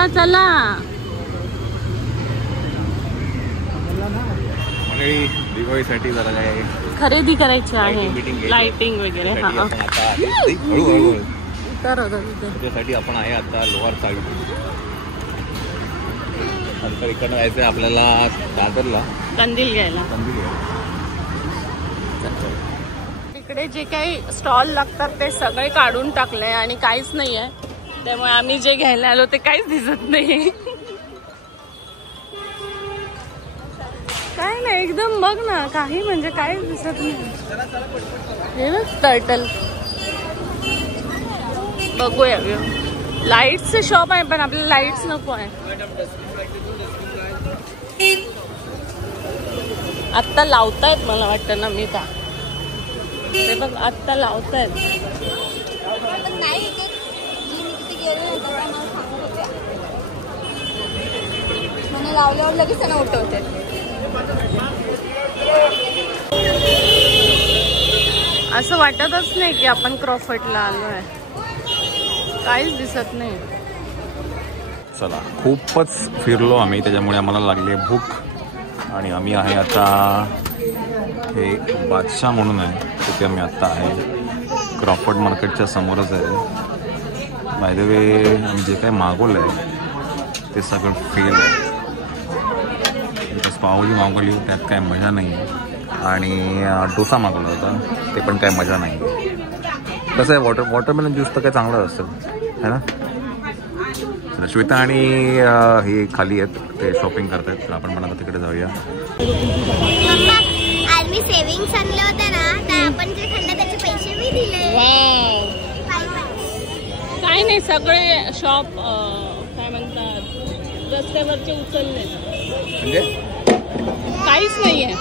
चला चला दिवाळीसाठी जरा काय खरेदी करायची आहे, लाइटिंग वगैरे. त्यासाठी आपण आहे आता लोअर साईड. नंतर इकडनं जायचं आपल्याला दादरला कंदील घ्यायला. इकडे जे काही स्टॉल लागतात ते सगळे काढून टाकले आणि काहीच नाही आहे, त्यामुळे आम्ही जे घ्यायला आलो ते काहीच दिसत नाही. काय नाही, एकदम बघ ना, काही म्हणजे काहीच दिसत नाही. हे बघ टर्टल, बघूया. लाईट्सचे शॉप आहे पण आपल्याला लाईट्स नको आहे. आत्ता लावतायत मला वाटतं ना, मी का ते बघ आत्ता लावतायत. मला लावल्यावर लगेच ना उठवते. असं वाटतच नाही की आपण क्रॉफर्डला आलो आहे, काहीच दिसत नाही. चला, खूपच फिरलो आम्ही, त्याच्यामुळे आम्हाला लागली आहे भूक. आणि आम्ही आहे आता, हे बादशाह म्हणून आहे तिथे आम्ही आत्ता आहे. क्रॉफर्ड मार्केटच्या समोरच आहे. बाय द वे, आम्ही जे काही मागवलं आहे ते सगळं फेल आहे. पावभाजी मागवली, त्यात काय मजा नाही. आणि डोसा मागवला होता, ते पण काय मजा नाही. कसं आहे, वॉटरमेलन ज्यूस तर काय चांगलं असेल है ना. श्वेता आणि हे खाली आहेत, ते शॉपिंग करतायत. तर आपण पण आता तिकडे जाऊया. आज मी सेव्हिंग्स आणले होते ना, तर आपण जे खाल्लं त्याचे पैसे मी दिले. काय नाही, सगळे शॉप काय म्हणतात रस्त्यावरचे उचलले, म्हणजे काहीच नाही आहे.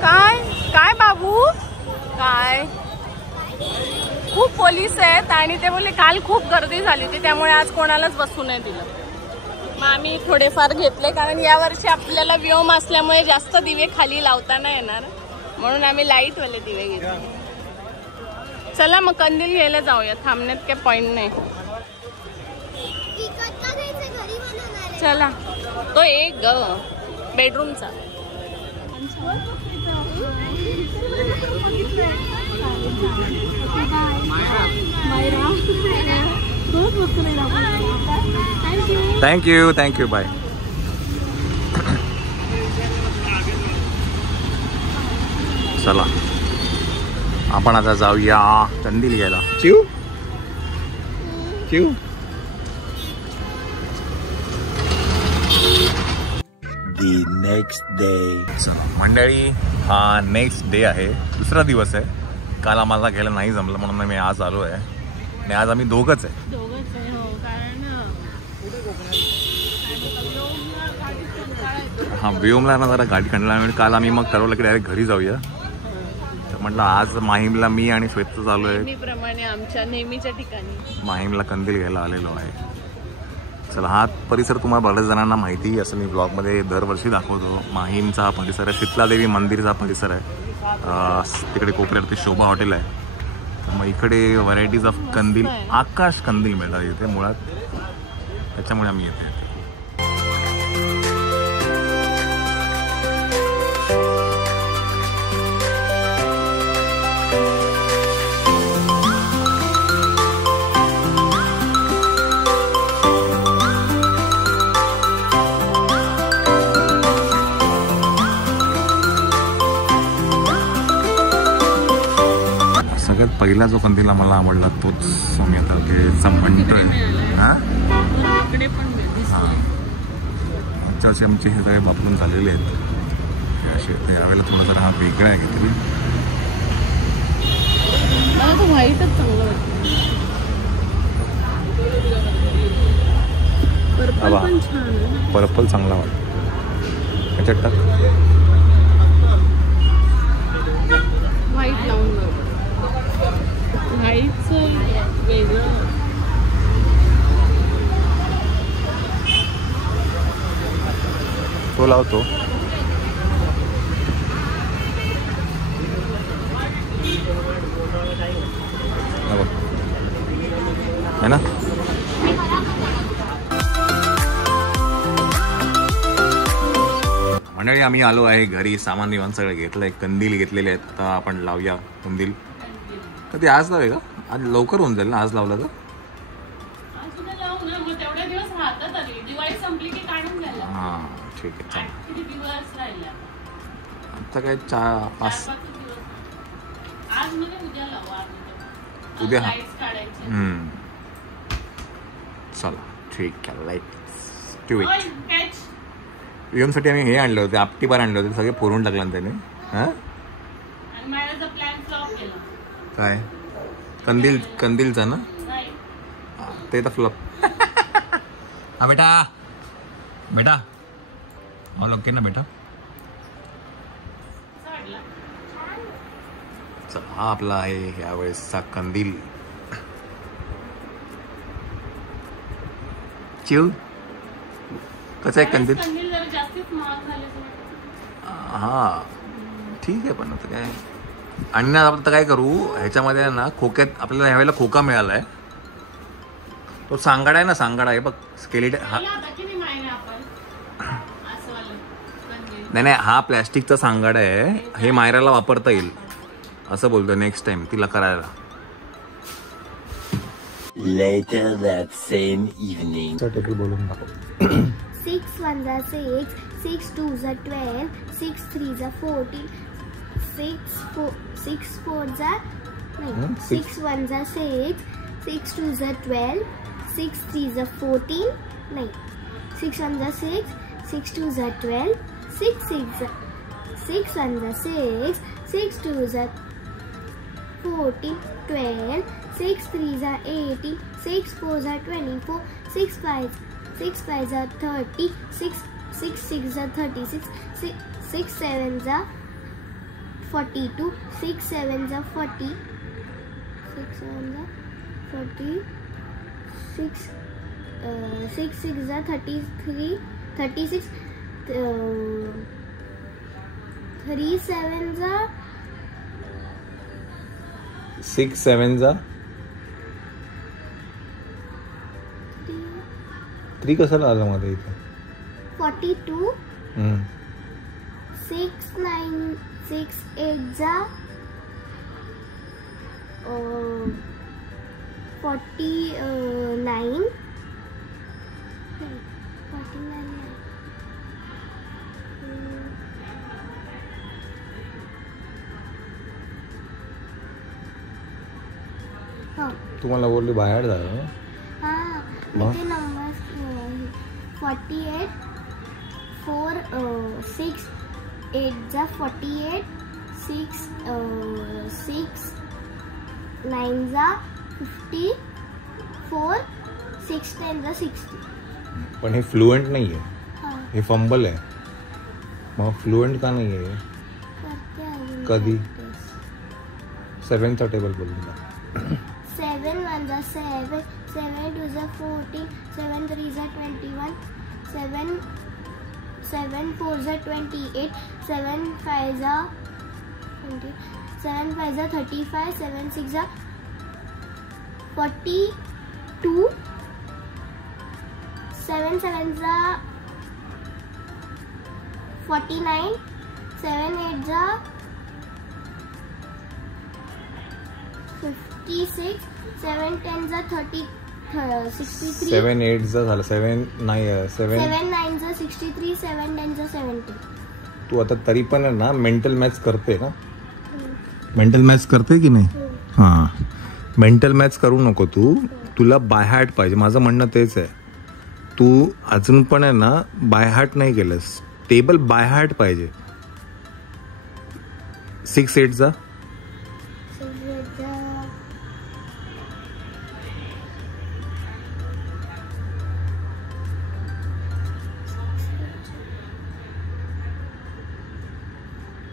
काय काय बाबू, काय खूप पोलीस आहेत आणि ते बोलले काल खूप गर्दी झाली होती, त्यामुळे आज कोणालाच बसू नाही दिलं. मग आम्ही थोडेफार घेतले, कारण यावर्षी आपल्याला व्योम असल्यामुळे जास्त दिवे खाली लावता नाही येणार, म्हणून आम्ही लाईटवाले दिवे घेतले. चला मग कंदील घ्यायला जाऊया, थांबण्यात काय पॉइंट नाही. चला, तो एक बेडरूमचा. Thank you thank you, bye. चला, आपण आता जाऊया कंदील घ्यायला. चिव चिव. Next day. चला मंडळी, हा नेक्स्ट डे आहे, दुसरा दिवस आहे. काल आम्हाला घ्यायला नाही जमलं म्हणून मी आज आलो आहे. आणि आज आम्ही दोघंच आहे. हां, व्योमला ना जरा गाडी कंटाळा. काल आम्ही मग ठरवलं की डायरेक्ट घरी जाऊया. तर म्हटलं आज माहीमला मी आणि श्वेता चालू आहे नेहमीप्रमाणे आमच्या नेहमीच्या ठिकाणी माहीमला कंदील घ्यायला आलेलो आहे. चला, हा परिसर तुम्हाला बऱ्याच जणांना माहिती असं मी ब्लॉगमध्ये दरवर्षी दाखवतो. माहीमचा हा परिसर आहे, शीतलादेवी मंदिरचा परिसर आहे. तिकडे कोपऱ्यावरती शोभा हॉटेल आहे. मग इकडे व्हरायटीज ऑफ कंदील, आकाश कंदील मिळतात इथे मुळात, त्याच्यामुळे आम्ही येते. सगळ्यात पहिला जो कंदील आम्हाला आवडला तोच मी आता घ्यायचा म्हणतोय. हां, मागच्या वर्षी आमचे हे सगळे वापरून झालेले आहेत असे. यावेळेला थोडासा हा वेगळा आहे काहीतरी. व्हाईटच चांगलं वाटतं. पर्पल चांगला वाटतं, त्याच्यात टाक. व्हाईट लावून व्हाईटचं वेगळं. तो लावतो. है ना. मंडळी आम्ही आलो आहे घरी. सामान विमान सगळं घेतलंय. कंदील घेतलेले आहेत. आता आपण लावूया कंदील. कधी आज लावे का? आज लवकर होऊन जाईल ना आज लावलं तर. हां ठीक आहे चालेल. आता काय 4-5 उद्या. चला ठीक आहे. Light to it. पियमसाठी आम्ही हे आणले होते, आपटी बार आणले होते, सगळे फोडून टाकलं त्याने. हां काय कंदीलचा ना ते तर फ्लॉप. हा बेटा बेटा ऑल ओके ना बेटा. चला हा आपला आहे यावेळेसचा कंदील. चिव कसं आहे कंदील? हा ठीक आहे पण आता काय. आणि ना आता काय करू ह्याच्यामध्ये ना खोक्यात आपल्याला ह्यावेळेला खोका मिळाला आहे. तो सांगाडा आहे ना, सांगाडा आहे बघ स्केलेट. हा नाही नाही हा प्लॅस्टिकचा सांगाडा आहे. हे मायराला वापरता येईल असं बोलतो नेक्स्ट टाइम तिला करायला. Later that same evening. Table बोलून दाखव. 6 1 6, 6 2 12, 6 3 14, 6 4 9, 6 1 6, 6 2 12, 6 3 14, 9, 6 1 6, 6 2 12, 6 1 6, 6 2 14, 12, 6 3 18, 6 4 24, 6 5 30, 6 6 36, 6 7 42, 6 7 40, 6 7 40, 6 6 33, 36, 3 7 6 7 3 कशाला आलं माझ्या इथे? 42, 6 9 6 8 49, 49 तुम्हाला बोलली बाहेर झालं. हां ते नंबर 48, 4 6 8 48, 6 6 9 50, 4 6 10 60. पण हे फ्लुएंट नाही आहे. हां हे फंबल आहे. मग फ्लुएंट का नाही आहे? करते अजून. कधी 7चा टेबल बोलून 7 1 7, 7 2 14, 7 3 21, 7 4 28, 7 5 20, 7 5 35, 7 6 42, 7 7 49, 7 8 56, 7 10 30, 63, 7 8चा झालं. 7 नाही 7 7 9 63, 7 10 70. तू आता तरी पण आहे ना मेंटल मॅथ्स करते ना? मेंटल मॅथ्स करते की नाही? हां मेंटल मॅथ्स करू नको तू. तुला बाय हार्ट पाहिजे. माझं म्हणणं तेच आहे. तू अजून पण आहे ना बाय हार्ट नाही केलंस. टेबल बाय हार्ट पाहिजे. 6 8चा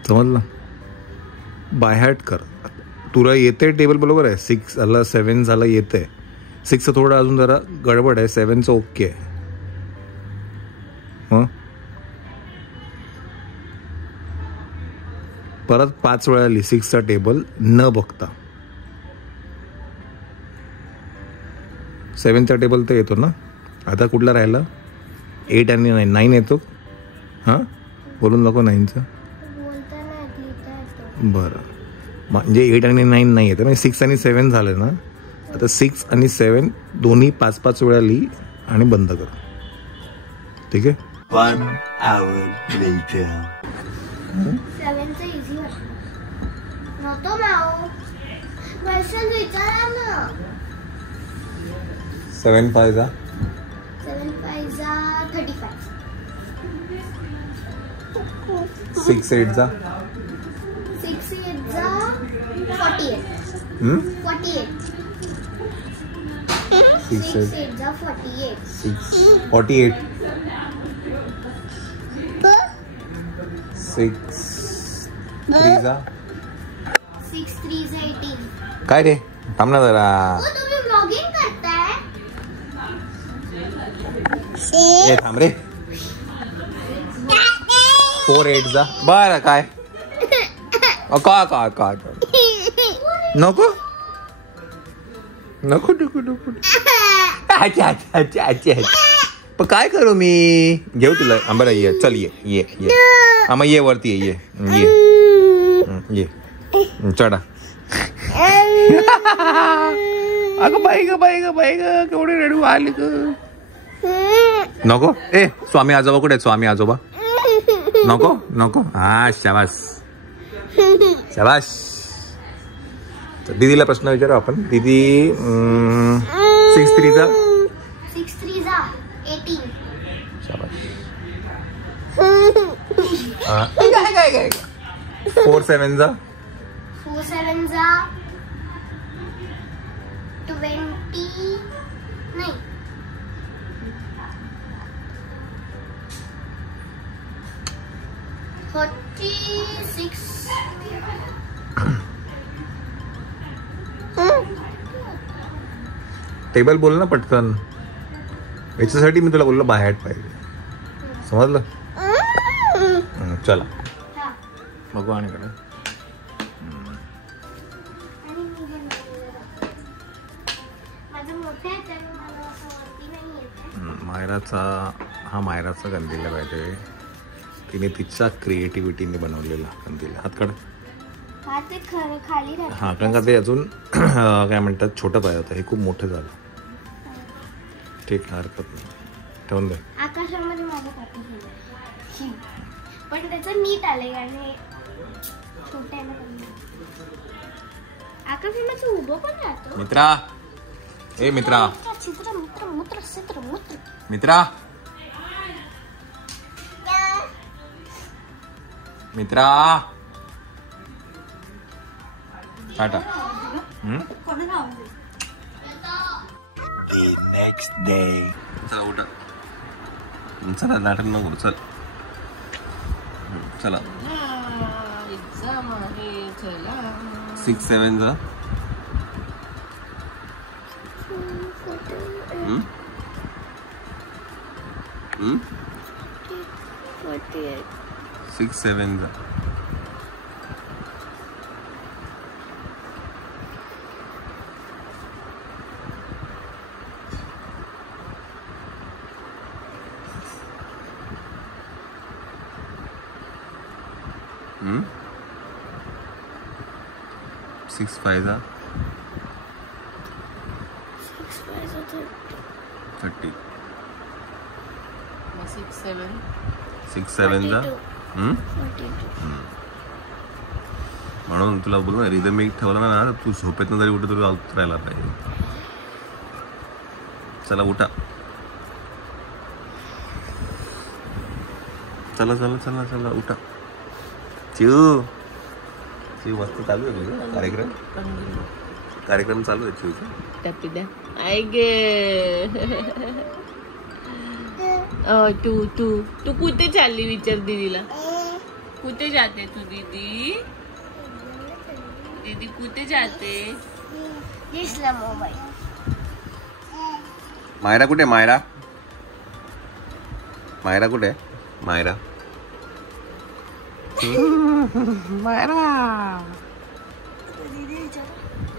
समजलं? बाय हार्ट कर. तुला येते टेबल बरोबर आहे. 6 झालं 7 झालं येते. 6चं थोडं अजून जरा गडबड आहे. 7चं ओके आहे. मग परत 5 वेळा लिही 6चा टेबल न बघता. 7चा टेबल तर येतो ना. आता कुठला राहिला? 8 आणि 9 येतो. हां बोलून नको 9चं. बोलताना लिहिता येतं. बरं म्हणजे 8 आणि 9 नाही येतं म्हणजे 6 आणि 7 झालं ना. आता 6 आणि 7 दोन्ही 5-5 वेळा लिही आणि बंद कर. ठीक आहे. 1 hour later. 7चं इझी वाटतं. नव्हतो माऊ क्वेश्चन विचारा ना. 7 5 7 5 35. 6 8 6 8 48. 48. 6 6 8 8 48. 6 48 6 3 6 3 18. काय रे थांब ना जरा. ओ तुम्ही व्लॉगिंग करताय? ए थांब रे. 4 8 बरं काय काय नको नको नको नको. अच्छा अच्छा अच्छा अच्छा अच्छा. पण काय करू मी. घेऊ तुला बरं ये चल ये हा मग ये वरती ये ये चढा. अगं बाई ग केवढी रडू आली ग. नको ए स्वामी आजोबा कुठे आहेत? स्वामी आजोबा नको हा शाबास. दीदीला प्रश्न विचारू आपण. दीदी 6 3 6 3 18. शाबास. 4 7 4 7 20. नाही 46. टेबल बोल ना पटकन. याच्यासाठी मी तुला बोललो बाहेर पाहिजे. समजलं. चला हा. बघू आणि कडे. आणि मी हे नाही. माझं मोठं आहे तर मला असं वरती नाही येत. मायराचा कंदील आहे पाहिजे. तिने तिच्या क्रिएटिव्हिटीने बनवलेला कंदील. हात काढ. हा ते खाली राहतं. हां कारण का ते अजून काय म्हणतात छोटं पाहिजे होतं. हे खूप मोठं झालं. ठीक आहे हरकत नाही ठेवून दे. आकाशामध्ये माझं कापूस झालं पण त्याचं नीट आलंय आणि छोट्या आहे ना. आकाशामध्ये उभं पण राहतो. मित्रा चित्र मित्र मूत्र चित्र मूत्र. मित्रा टाटा. The next day. चला उठा. चला नाटक नको चल. चला 6 7 6 7 6 5 30 6 7 म्हणून तुला बोल ना रिदमिक ठेवला ना तू झोपेतनं जरी उठत तुला उतरायला पाहिजे. चला उठा. चला उठा. चिव मस्त चालू आहे तुझं कार्यक्रम चालू आहे चिवचा. तू कुठे चालली विचार दीदीला. कुठे जाते तू दीदी कुठे जाते. दिसला मोबाईल. मायरा कुठे मायरा कुठे मायरा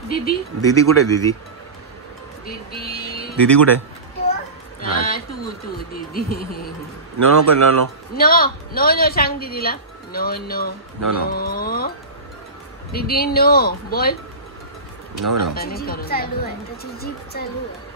दीदी दीदी कुठे दीदी दीदी दीदी कुठे? तू दीदी. No no no no no no no सांग दीदीला. नो नो नो नो दीदी नो बोल. नो नो जीप चालू आहे, त्याची जीप चालू आहे.